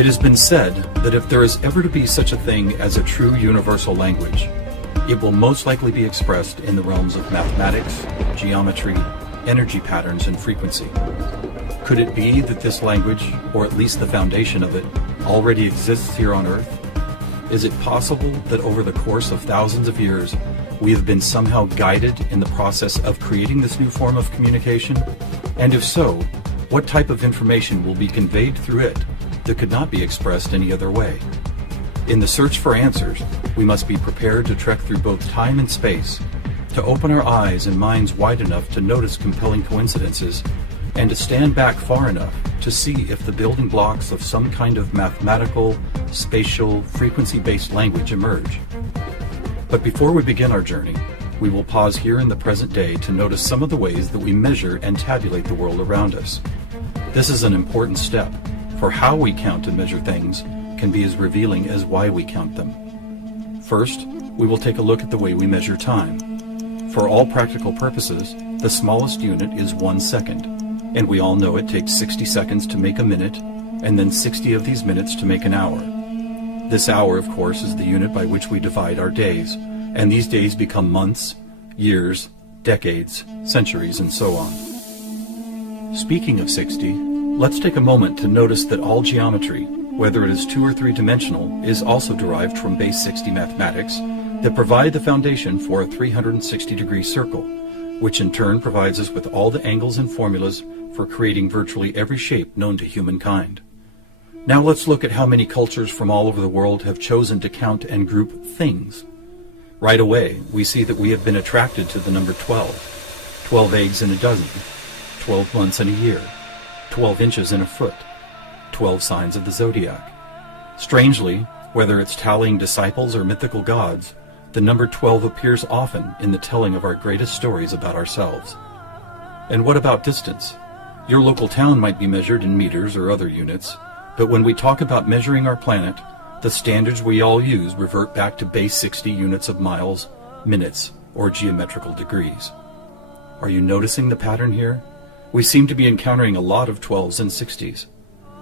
It has been said that if there is ever to be such a thing as a true universal language, it will most likely be expressed in the realms of mathematics, geometry, energy patterns, and frequency. Could it be that this language, or at least the foundation of it, already exists here on Earth? Is it possible that over the course of thousands of years, we have been somehow guided in the process of creating this new form of communication? And if so, what type of information will be conveyed through it that could not be expressed any other way? In the search for answers, we must be prepared to trek through both time and space, to open our eyes and minds wide enough to notice compelling coincidences, and to stand back far enough to see if the building blocks of some kind of mathematical, spatial, frequency-based language emerge. But before we begin our journey, we will pause here in the present day to notice some of the ways that we measure and tabulate the world around us. This is an important step, for how we count and measure things can be as revealing as why we count them. First, we will take a look at the way we measure time. For all practical purposes, the smallest unit is 1 second, and we all know it takes 60 seconds to make a minute, and then 60 of these minutes to make an hour. This hour, of course, is the unit by which we divide our days, and these days become months, years, decades, centuries, and so on. Speaking of 60, let's take a moment to notice that all geometry, whether it is 2 or 3 dimensional, is also derived from base 60 mathematics that provide the foundation for a 360-degree circle, which in turn provides us with all the angles and formulas for creating virtually every shape known to humankind. Now let's look at how many cultures from all over the world have chosen to count and group things. Right away, we see that we have been attracted to the number 12. 12 eggs in a dozen, 12 months in a year, 12 inches in a foot, 12 signs of the zodiac. Strangely, whether it's tallying disciples or mythical gods, the number 12 appears often in the telling of our greatest stories about ourselves. And what about distance? Your local town might be measured in meters or other units, but when we talk about measuring our planet, the standards we all use revert back to base 60 units of miles, minutes, or geometrical degrees. Are you noticing the pattern here? We seem to be encountering a lot of 12s and 60s.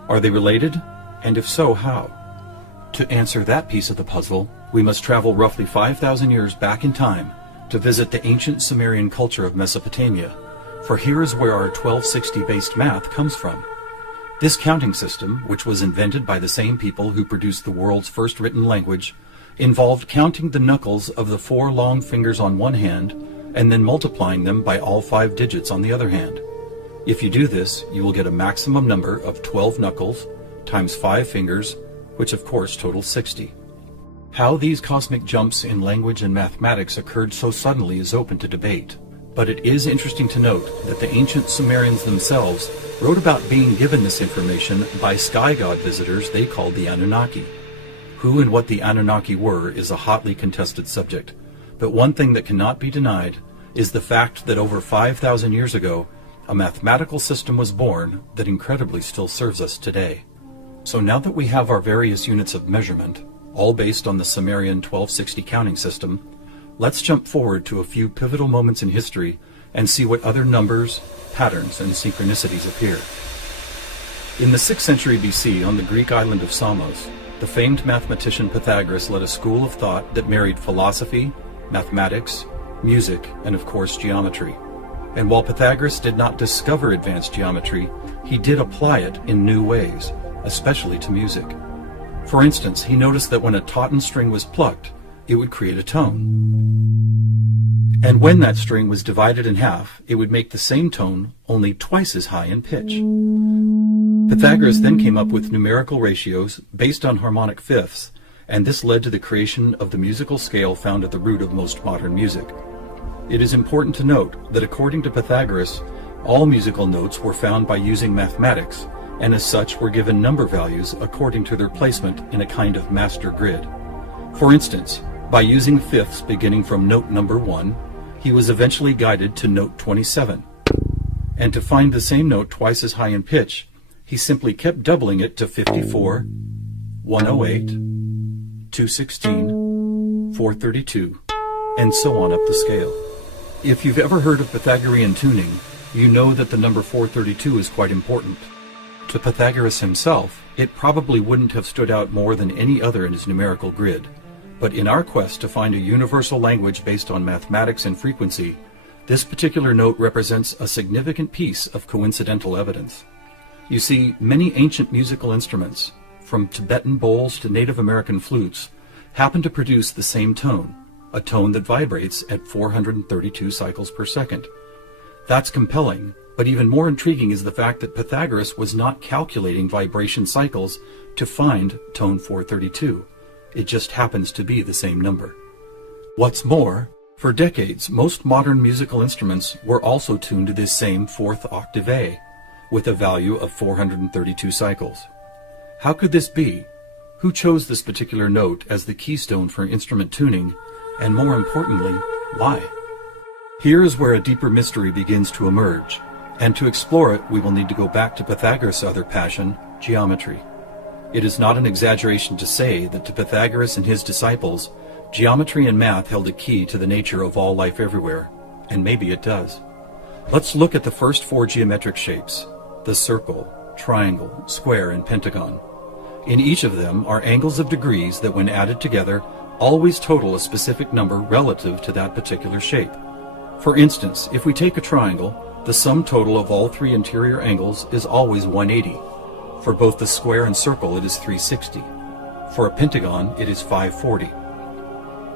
Are they related? And if so, how? To answer that piece of the puzzle, we must travel roughly 5,000 years back in time to visit the ancient Sumerian culture of Mesopotamia, for here is where our 1260-based math comes from. This counting system, which was invented by the same people who produced the world's first written language, involved counting the knuckles of the 4 long fingers on one hand and then multiplying them by all 5 digits on the other hand. If you do this, you will get a maximum number of 12 knuckles times 5 fingers, which of course totals 60. How these cosmic jumps in language and mathematics occurred so suddenly is open to debate, but it is interesting to note that the ancient Sumerians themselves wrote about being given this information by sky god visitors they called the Anunnaki. Who and what the Anunnaki were is a hotly contested subject, but one thing that cannot be denied is the fact that over 5,000 years ago, a mathematical system was born that incredibly still serves us today. So now that we have our various units of measurement, all based on the Sumerian 1260 counting system, let's jump forward to a few pivotal moments in history and see what other numbers, patterns, and synchronicities appear. In the 6th century BC, on the Greek island of Samos, the famed mathematician Pythagoras led a school of thought that married philosophy, mathematics, music, and of course geometry. And while Pythagoras did not discover advanced geometry, he did apply it in new ways, especially to music. For instance, he noticed that when a tauten string was plucked, it would create a tone. And when that string was divided in half, it would make the same tone, only twice as high in pitch. Pythagoras then came up with numerical ratios based on harmonic fifths, and this led to the creation of the musical scale found at the root of most modern music. It is important to note that according to Pythagoras, all musical notes were found by using mathematics, and as such were given number values according to their placement in a kind of master grid. For instance, by using fifths beginning from note number 1, he was eventually guided to note 27. And to find the same note twice as high in pitch, he simply kept doubling it to 54, 108, 216, 432, and so on up the scale. If you've ever heard of Pythagorean tuning, you know that the number 432 is quite important. To Pythagoras himself, it probably wouldn't have stood out more than any other in his numerical grid. But in our quest to find a universal language based on mathematics and frequency, this particular note represents a significant piece of coincidental evidence. You see, many ancient musical instruments, from Tibetan bowls to Native American flutes, happen to produce the same tone, a tone that vibrates at 432 cycles per second. That's compelling, but even more intriguing is the fact that Pythagoras was not calculating vibration cycles to find tone 432. It just happens to be the same number. What's more, for decades, most modern musical instruments were also tuned to this same fourth octave A, with a value of 432 cycles. How could this be? Who chose this particular note as the keystone for instrument tuning, and more importantly, why? Here is where a deeper mystery begins to emerge, and to explore it we will need to go back to Pythagoras' other passion, geometry. It is not an exaggeration to say that to Pythagoras and his disciples, geometry and math held a key to the nature of all life everywhere, and maybe it does. Let's look at the first four geometric shapes, the circle, triangle, square, and pentagon. In each of them are angles of degrees that, when added together, always total a specific number relative to that particular shape. For instance, if we take a triangle, the sum total of all three interior angles is always 180. For both the square and circle it is 360. For a pentagon it is 540.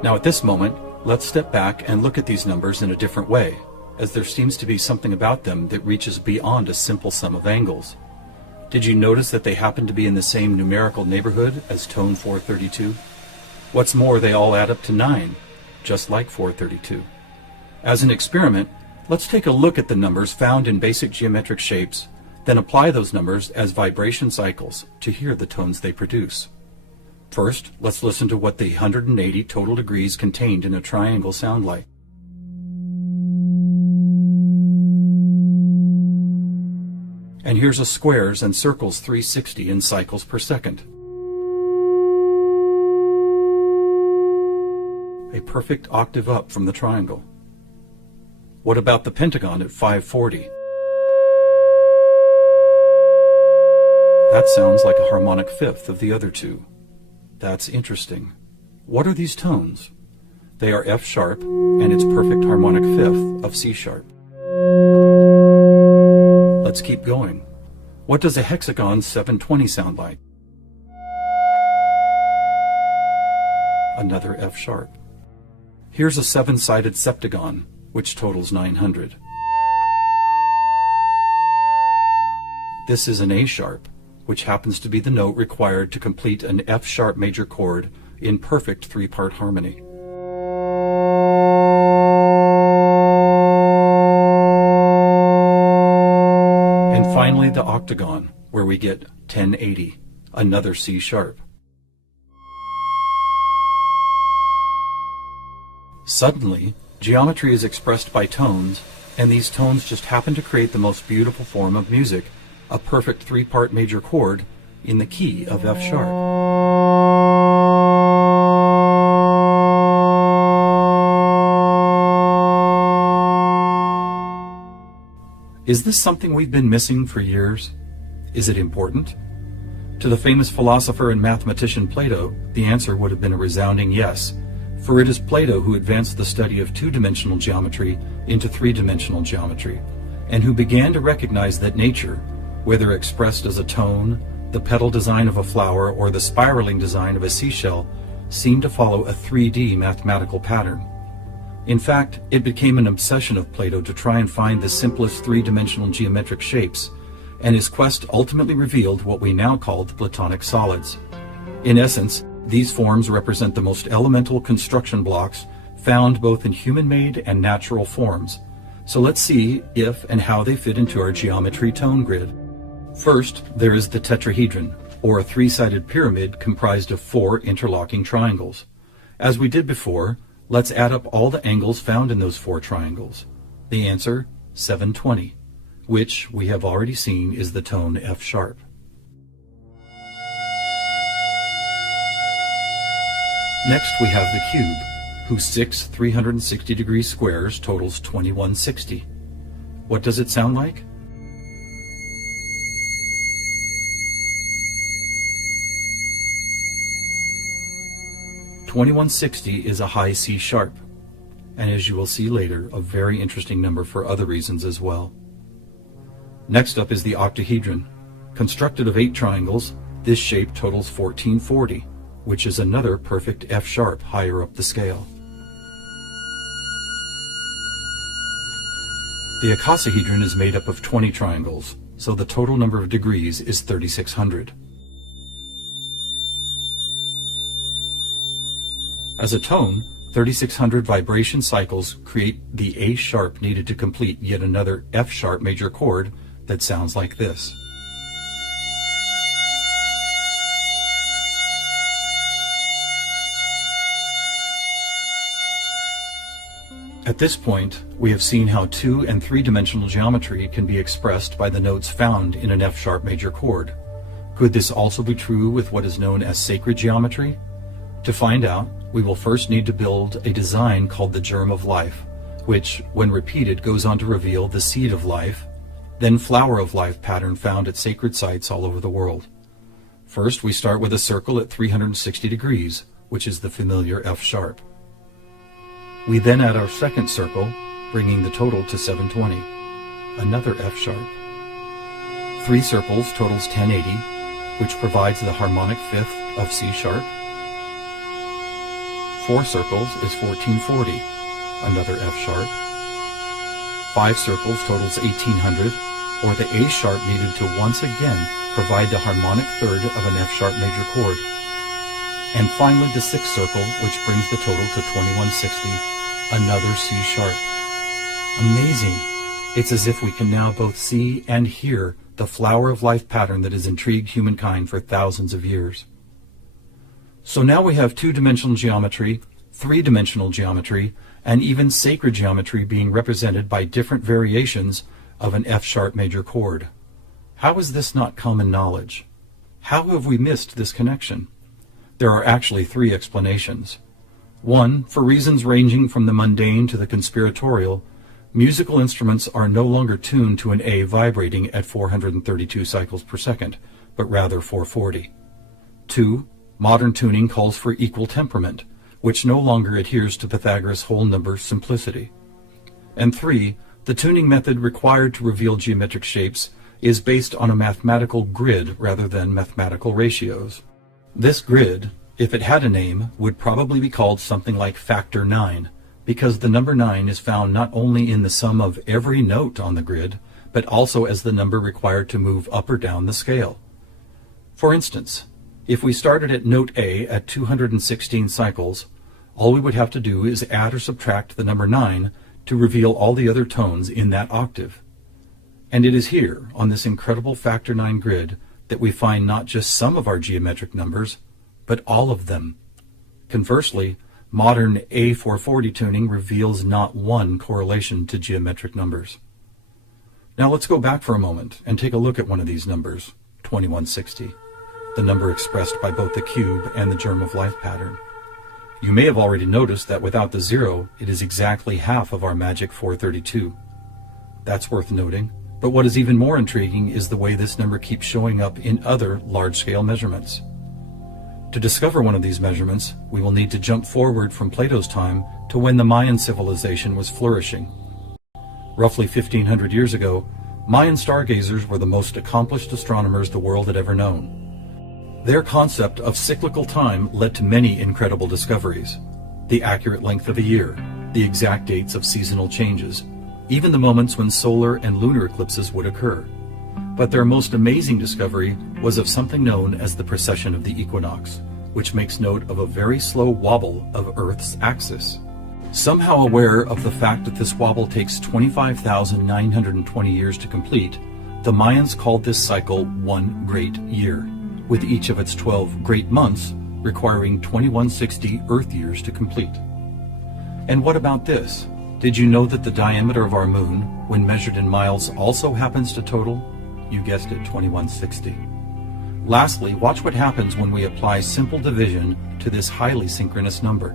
Now at this moment, let's step back and look at these numbers in a different way, as there seems to be something about them that reaches beyond a simple sum of angles. Did you notice that they happen to be in the same numerical neighborhood as tone 432? What's more, they all add up to 9, just like 432. As an experiment, let's take a look at the numbers found in basic geometric shapes, then apply those numbers as vibration cycles to hear the tones they produce. First, let's listen to what the 180 total degrees contained in a triangle sound like. And here's a squares and circles 360 in cycles per second. A perfect octave up from the triangle. What about the pentagon at 540? That sounds like a harmonic fifth of the other two. That's interesting. What are these tones? They are F sharp and its perfect harmonic fifth of C sharp. Let's keep going. What does a hexagon 720 sound like? Another F sharp. Here's a seven-sided septagon, which totals 900. This is an A sharp, which happens to be the note required to complete an F sharp major chord in perfect three-part harmony. And finally the octagon, where we get 1080, another C sharp. Suddenly, geometry is expressed by tones, and these tones just happen to create the most beautiful form of music, a perfect three-part major chord in the key of F sharp. Is this something we've been missing for years? Is it important? To the famous philosopher and mathematician Plato, the answer would have been a resounding yes, for it is Plato who advanced the study of two-dimensional geometry into three-dimensional geometry, and who began to recognize that nature, whether expressed as a tone, the petal design of a flower, or the spiraling design of a seashell, seemed to follow a 3D mathematical pattern. In fact, it became an obsession of Plato to try and find the simplest three-dimensional geometric shapes, and his quest ultimately revealed what we now call the Platonic solids. In essence, these forms represent the most elemental construction blocks found both in human-made and natural forms. So let's see if and how they fit into our geometry tone grid. First, there is the tetrahedron, or a three-sided pyramid comprised of four interlocking triangles. As we did before, let's add up all the angles found in those four triangles. The answer, 720, which we have already seen is the tone F sharp. Next we have the cube, whose six 360-degree squares totals 2160. What does it sound like? 2160 is a high C sharp, and as you will see later, a very interesting number for other reasons as well. Next up is the octahedron. Constructed of 8 triangles, this shape totals 1440, which is another perfect F sharp higher up the scale. The icosahedron is made up of 20 triangles, so the total number of degrees is 3600. As a tone, 3600 vibration cycles create the A sharp needed to complete yet another F sharp major chord that sounds like this. At this point, we have seen how 2- and 3-dimensional geometry can be expressed by the notes found in an F sharp major chord. Could this also be true with what is known as sacred geometry? To find out, we will first need to build a design called the germ of life, which, when repeated, goes on to reveal the seed of life, then flower of life pattern found at sacred sites all over the world. First, we start with a circle at 360 degrees, which is the familiar F sharp. We then add our second circle, bringing the total to 720, another F sharp. 3 circles totals 1080, which provides the harmonic fifth of C sharp. 4 circles is 1440, another F sharp. 5 circles totals 1800, or the A sharp needed to once again provide the harmonic third of an F sharp major chord. And finally the 6th circle, which brings the total to 2160, another C sharp. Amazing! It's as if we can now both see and hear the flower of life pattern that has intrigued humankind for thousands of years. So now we have 2-dimensional geometry, 3-dimensional geometry, and even sacred geometry being represented by different variations of an F sharp major chord. How is this not common knowledge? How have we missed this connection? There are actually 3 explanations. 1, for reasons ranging from the mundane to the conspiratorial, musical instruments are no longer tuned to an A vibrating at 432 cycles per second, but rather 440. 2, modern tuning calls for equal temperament, which no longer adheres to Pythagoras' whole number simplicity. And 3, the tuning method required to reveal geometric shapes is based on a mathematical grid rather than mathematical ratios. This grid, if it had a name, would probably be called something like factor 9, because the number 9 is found not only in the sum of every note on the grid, but also as the number required to move up or down the scale. For instance, if we started at note A at 216 cycles, all we would have to do is add or subtract the number 9 to reveal all the other tones in that octave. And it is here, on this incredible factor 9 grid, that we find not just some of our geometric numbers, but all of them. Conversely, modern A440 tuning reveals not one correlation to geometric numbers. Now let's go back for a moment and take a look at one of these numbers, 2160, the number expressed by both the cube and the germ of life pattern. You may have already noticed that without the 0, it is exactly half of our magic 432. That's worth noting, but what is even more intriguing is the way this number keeps showing up in other large-scale measurements. To discover one of these measurements, we will need to jump forward from Plato's time to when the Mayan civilization was flourishing. Roughly 1500 years ago, Mayan stargazers were the most accomplished astronomers the world had ever known. Their concept of cyclical time led to many incredible discoveries: the accurate length of a year, the exact dates of seasonal changes, even the moments when solar and lunar eclipses would occur. But their most amazing discovery was of something known as the precession of the equinox, which makes note of a very slow wobble of Earth's axis. Somehow aware of the fact that this wobble takes 25,920 years to complete, the Mayans called this cycle one great year, with each of its 12 great months requiring 2160 Earth years to complete. And what about this? Did you know that the diameter of our moon, when measured in miles, also happens to total, you guessed it, 2160? Lastly, watch what happens when we apply simple division to this highly synchronous number.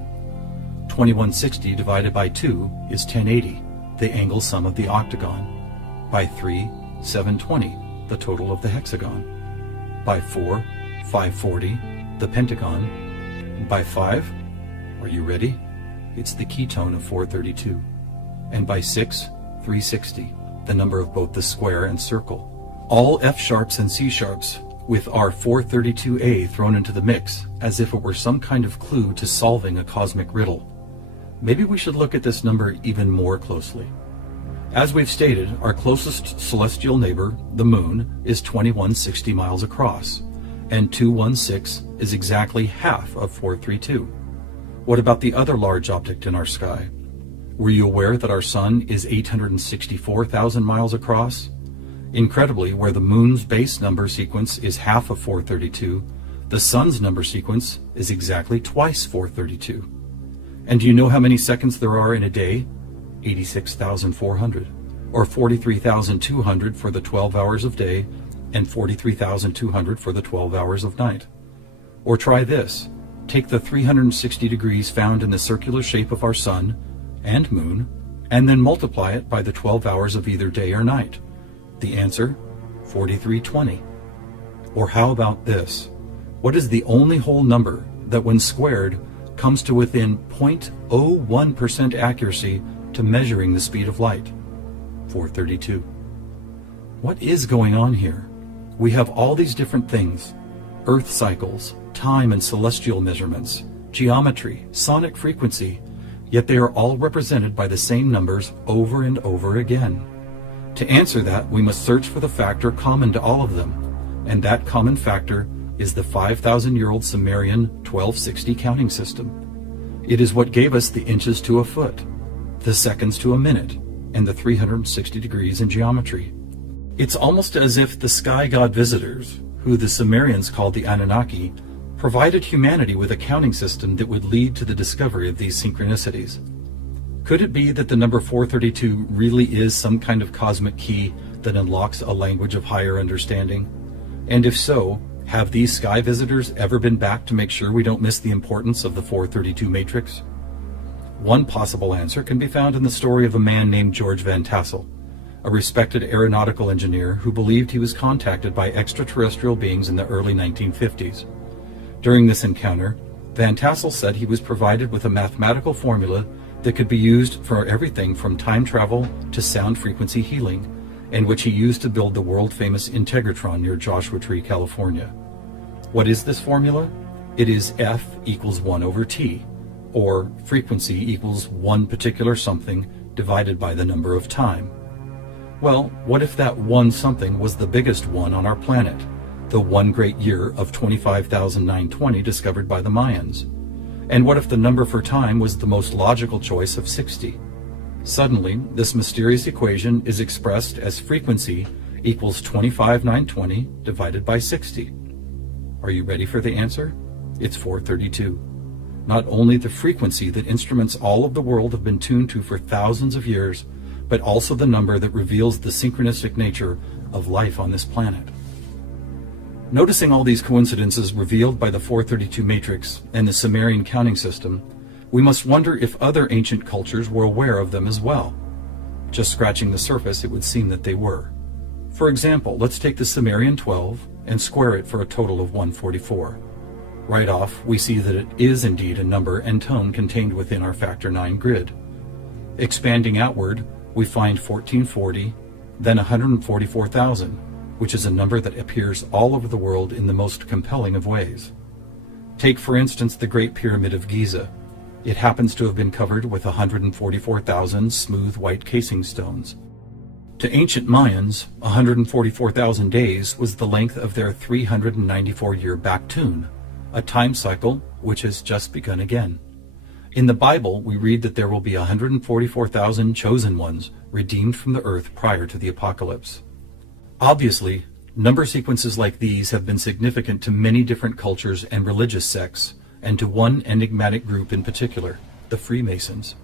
2160 divided by 2 is 1080, the angle sum of the octagon. By 3, 720, the total of the hexagon. By 4, 540, the pentagon. By 5, Are you ready? It's the ketone of 432. And by 6, 360, the number of both the square and circle. All F sharps and C sharps, with our 432A thrown into the mix, as if it were some kind of clue to solving a cosmic riddle. Maybe we should look at this number even more closely. As we've stated, our closest celestial neighbor, the Moon, is 2160 miles across, and 216 is exactly half of 432. What about the other large object in our sky? Were you aware that our Sun is 864,000 miles across? Incredibly, where the Moon's base number sequence is half of 432, the Sun's number sequence is exactly twice 432. And do you know how many seconds there are in a day? 86,400, or 43,200 for the 12 hours of day, and 43,200 for the 12 hours of night. Or try this. Take the 360 degrees found in the circular shape of our Sun and Moon, and then multiply it by the 12 hours of either day or night. The answer? 4320. Or how about this? What is the only whole number that, when squared, comes to within 0.01% accuracy to measuring the speed of light? 432. What is going on here? We have all these different things: Earth cycles, time and celestial measurements, geometry, sonic frequency, yet they are all represented by the same numbers over and over again. To answer that, we must search for the factor common to all of them, and that common factor is the 5,000-year-old Sumerian 1260 counting system. It is what gave us the inches to a foot, the seconds to a minute, and the 360 degrees in geometry. It's almost as if the sky god visitors, who the Sumerians called the Anunnaki, provided humanity with a counting system that would lead to the discovery of these synchronicities. Could it be that the number 432 really is some kind of cosmic key that unlocks a language of higher understanding? And if so, have these sky visitors ever been back to make sure we don't miss the importance of the 432 matrix? One possible answer can be found in the story of a man named George Van Tassel, a respected aeronautical engineer who believed he was contacted by extraterrestrial beings in the early 1950s. During this encounter, Van Tassel said he was provided with a mathematical formula that could be used for everything from time travel to sound frequency healing, and which he used to build the world-famous Integratron near Joshua Tree, California. What is this formula? It is F equals 1 over T, or frequency equals one particular something divided by the number of time. Well, what if that one something was the biggest one on our planet, the one great year of 25,920 discovered by the Mayans? And what if the number for time was the most logical choice of 60? Suddenly, this mysterious equation is expressed as frequency equals 25,920 divided by 60. Are you ready for the answer? It's 432. Not only the frequency that instruments all of the world have been tuned to for thousands of years, but also the number that reveals the synchronistic nature of life on this planet. Noticing all these coincidences revealed by the 432 matrix and the Sumerian counting system, we must wonder if other ancient cultures were aware of them as well. Just scratching the surface, it would seem that they were. For example, let's take the Sumerian 12 and square it for a total of 144. Right off, we see that it is indeed a number and tone contained within our factor 9 grid. Expanding outward, we find 1440, then 144,000, which is a number that appears all over the world in the most compelling of ways. Take, for instance, the Great Pyramid of Giza. It happens to have been covered with 144,000 smooth white casing stones. To ancient Mayans, 144,000 days was the length of their 394-year back tune, a time cycle which has just begun again. In the Bible, we read that there will be 144,000 chosen ones redeemed from the earth prior to the apocalypse. Obviously, number sequences like these have been significant to many different cultures and religious sects, and to one enigmatic group in particular, the Freemasons.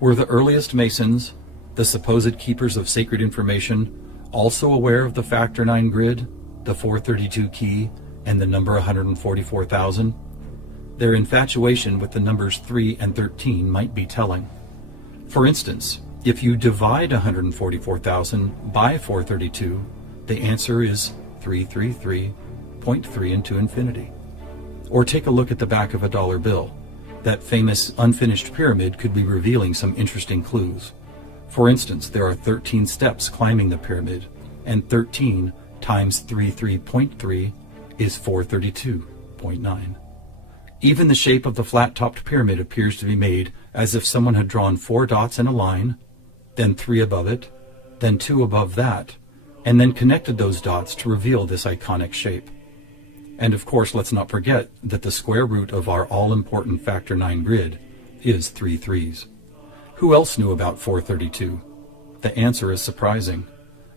Were the earliest Masons, the supposed keepers of sacred information, also aware of the factor 9 grid, the 432 key, and the number 144,000? Their infatuation with the numbers 3 and 13 might be telling. For instance, if you divide 144,000 by 432, the answer is 333.3 into infinity. Or take a look at the back of a dollar bill. that famous unfinished pyramid could be revealing some interesting clues. For instance, there are 13 steps climbing the pyramid, and 13 times 33.3 is 432.9. Even the shape of the flat-topped pyramid appears to be made as if someone had drawn 4 dots in a line, then 3 above it, then 2 above that, and then connected those dots to reveal this iconic shape. And of course, let's not forget that the square root of our all-important factor 9 grid is 3 threes. Who else knew about 432? The answer is surprising.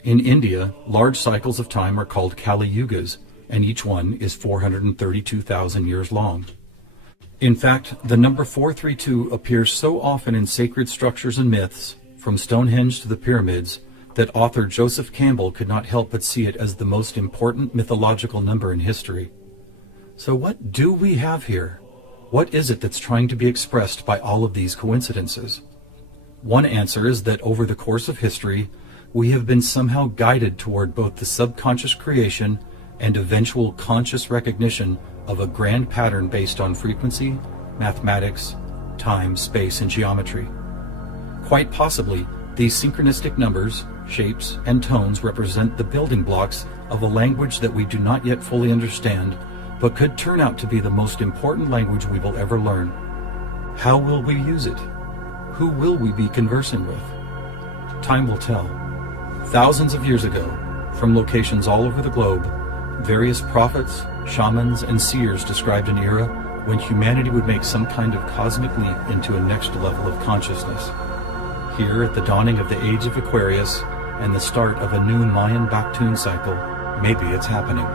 In India, large cycles of time are called Kali Yugas, and each one is 432,000 years long. In fact, the number 432 appears so often in sacred structures and myths, from Stonehenge to the pyramids, that author Joseph Campbell could not help but see it as the most important mythological number in history. So what do we have here? What is it that's trying to be expressed by all of these coincidences? One answer is that over the course of history, we have been somehow guided toward both the subconscious creation and eventual conscious recognition of a grand pattern based on frequency, mathematics, time, space, and geometry. Quite possibly, these synchronistic numbers, shapes, and tones represent the building blocks of a language that we do not yet fully understand, but could turn out to be the most important language we will ever learn. How will we use it? Who will we be conversing with? Time will tell. Thousands of years ago, from locations all over the globe, various prophets, shamans, and seers described an era when humanity would make some kind of cosmic leap into a next level of consciousness. Here, at the dawning of the age of Aquarius and the start of a new Mayan Baktun cycle, maybe it's happening.